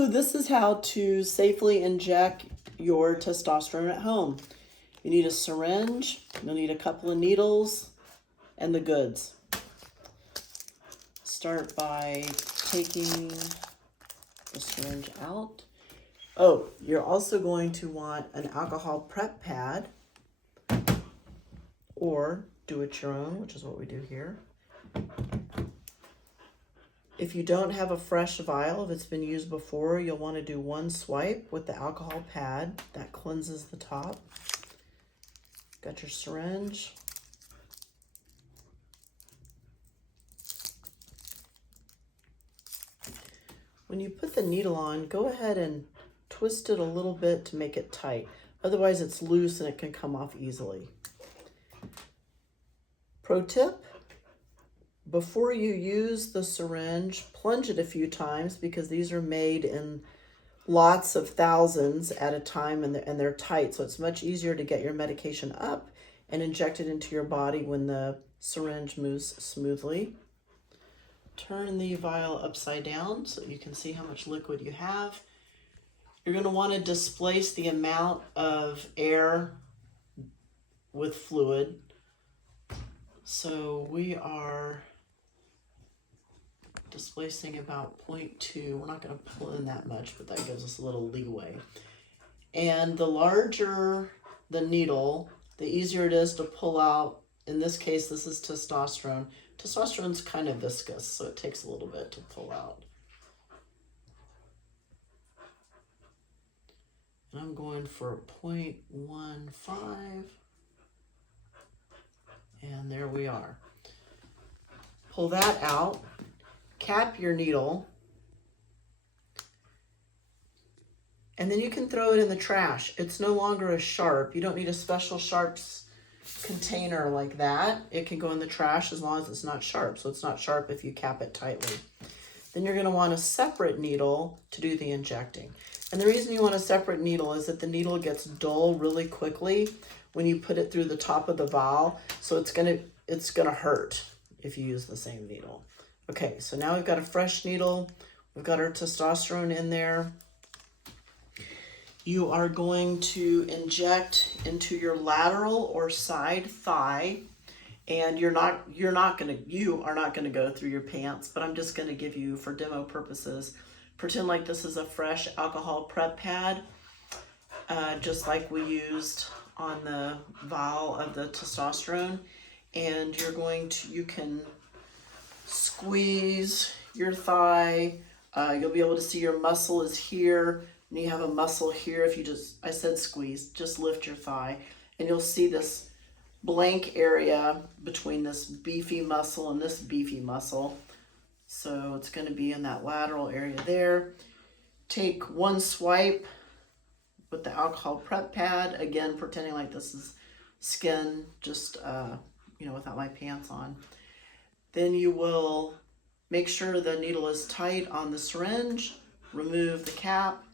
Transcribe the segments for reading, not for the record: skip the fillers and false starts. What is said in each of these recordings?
So this is how to safely inject your testosterone at home. You need a syringe, you'll need a couple of needles, and the goods. Start by taking the syringe out. Oh, you're also going to want an alcohol prep pad, or do it your own, which is what we do here. If you don't have a fresh vial, if it's been used before, you'll want to do one swipe with the alcohol pad. That cleanses the top. Got your syringe. When you put the needle on, go ahead and twist it a little bit to make it tight. Otherwise it's loose and it can come off easily. Pro tip, before you use the syringe, plunge it a few times because these are made in lots of thousands at a time and they're tight. So it's much easier to get your medication up and inject it into your body when the syringe moves smoothly. Turn the vial upside down so you can see how much liquid you have. You're going to want to displace the amount of air with fluid. So we are displacing about 0.2. We're not going to pull in that much, but that gives us a little leeway. And the larger the needle, the easier it is to pull out. In this case, this is testosterone. Testosterone's kind of viscous, so it takes a little bit to pull out. And I'm going for 0.15. And there we are. Pull that out. Cap your needle, and then you can throw it in the trash. It's no longer a sharp. You don't need a special sharps container like that. It can go in the trash as long as it's not sharp. So it's not sharp if you cap it tightly. Then you're going to want a separate needle to do the injecting. And the reason you want a separate needle is that the needle gets dull really quickly when you put it through the top of the vial. So it's going to hurt if you use the same needle. Okay, so now we've got a fresh needle. We've got our testosterone in there. You are going to inject into your lateral or side thigh, and you are not going to go through your pants, but I'm just going to give you, for demo purposes, pretend like this is a fresh alcohol prep pad, just like we used on the vial of the testosterone, and you can squeeze your thigh. You'll be able to see your muscle is here, and you have a muscle here. I said squeeze, just lift your thigh, and you'll see this blank area between this beefy muscle and this beefy muscle. So it's going to be in that lateral area there. Take one swipe with the alcohol prep pad, again, pretending like this is skin, just, without my pants on. Then you will make sure the needle is tight on the syringe, remove the cap.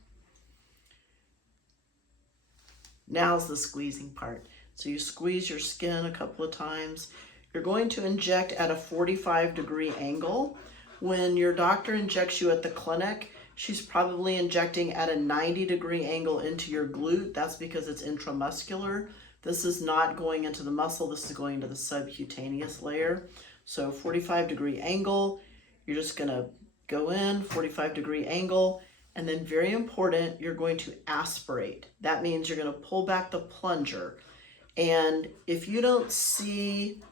Now's the squeezing part. So you squeeze your skin a couple of times. You're going to inject at a 45-degree angle. When your doctor injects you at the clinic, she's probably injecting at a 90-degree angle into your glute. That's because it's intramuscular. This is not going into the muscle. This is going into the subcutaneous layer. So 45-degree angle, you're just going to go in, 45-degree angle, and then very important, you're going to aspirate. That means you're going to pull back the plunger. And if you don't see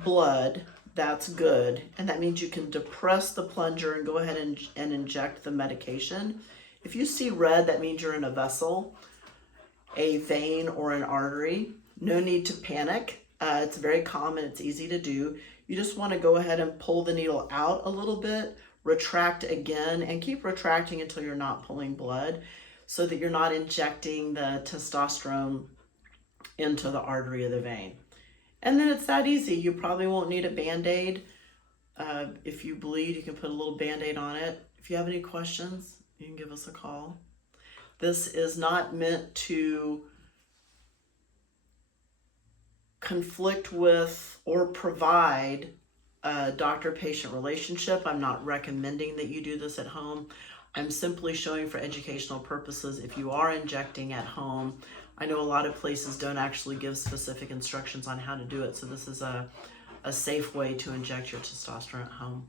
blood, that's good. And that means you can depress the plunger and go ahead and inject the medication. If you see red, that means you're in a vessel, a vein, or an artery. No need to panic. It's very common. It's easy to do. You just want to go ahead and pull the needle out a little bit, retract again, and keep retracting until you're not pulling blood so that you're not injecting the testosterone into the artery of the vein. And then it's that easy. You probably won't need a Band-Aid. If you bleed, you can put a little Band-Aid on it. If you have any questions, you can give us a call. This is not meant to conflict with or provide a doctor-patient relationship. I'm not recommending that you do this at home. I'm simply showing for educational purposes. If you are injecting at home, I know a lot of places don't actually give specific instructions on how to do it, so this is a safe way to inject your testosterone at home.